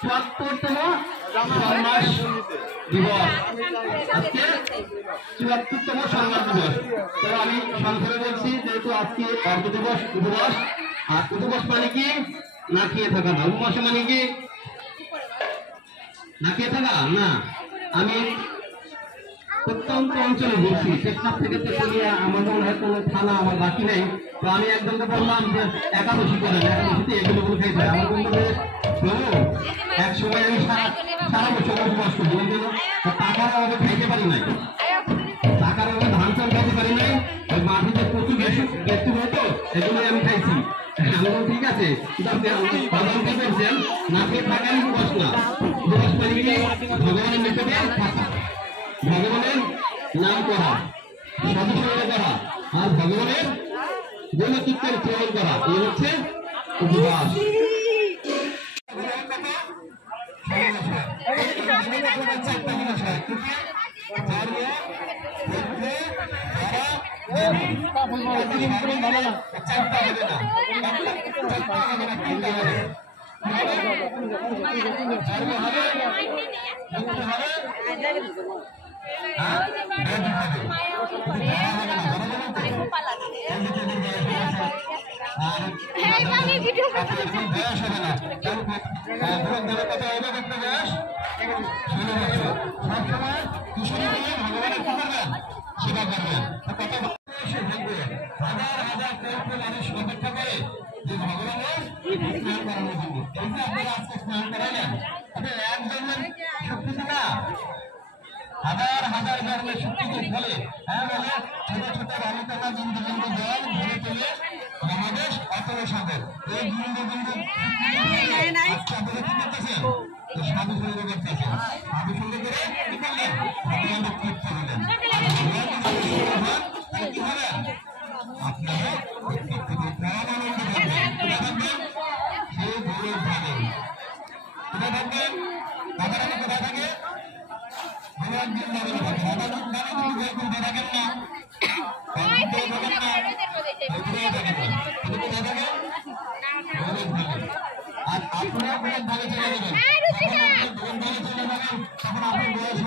চুয়াত্তরতম সন্ন্যাস দিবস, আজকে ৭৪তম সন্ন্যাস দিবস। তো আমি সংক্ষেপে বলছি, যেহেতু আজকে অর্ধ দিবস উপবাস, আর উপবাস মানে কি না খেয়ে থাকা না, উপবাস মানে কি না খেয়ে থাকা না। আমি প্রত্যন্ত অঞ্চলে বলছি, টেকনাফ থেকে তেতুলিয়া, আমার মনে হয় কোনো থানা আমার বাকি নেই। তো আমি একজনকে বললাম যে একাদশী করেন, একাদশীতে এগুলো খাইতে হয়। আমার বন্ধু প্রভু এক সময় আমি সারা বছর উপবাস করবো, টাকার অভাবে খাইতে পারি নাই, টাকার অভাবে ধান চাল খাইতে পারি নাই, ওই মাটিতে প্রচুর গেছু হতো, এগুলোই আমি খাইছি। আমি ঠিক আছে, করছেন না খেয়ে থাকার উপবাস না, উপবাস পারি কি ভগবানের নিকটে থাকা, ভগবানের নাম করা, সদস্য করা, আর ভগবানের গুণচিত্তের প্রয়োগ করা, এই হচ্ছে উপবাস। হাজার হাজার ধরনের শক্তিকে ফলে বলে ছোট ছোট বালুকাটা বিন্দু বিন্দু জল ভরে তুলে মহাদেশ অতল সাগর, এই বিন্দু বিন্দু আপনারা কি করতেছেন? সাধু সঙ্গ করতেছেন, সাধু সঙ্গ করে কি করলেন? ভগবানের তীর্থ হলেন। কি হলেন? আপনারা পরমানন্দ থাকবেন, সেই গৌরব পাবেন। কোথায় থাকবেন? দাদারা কোথায় থাকে? আর আপনারা ভালো চলে যাবেন, তখন আপনি বয়স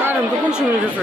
কারণ তো কোন সময় গেছে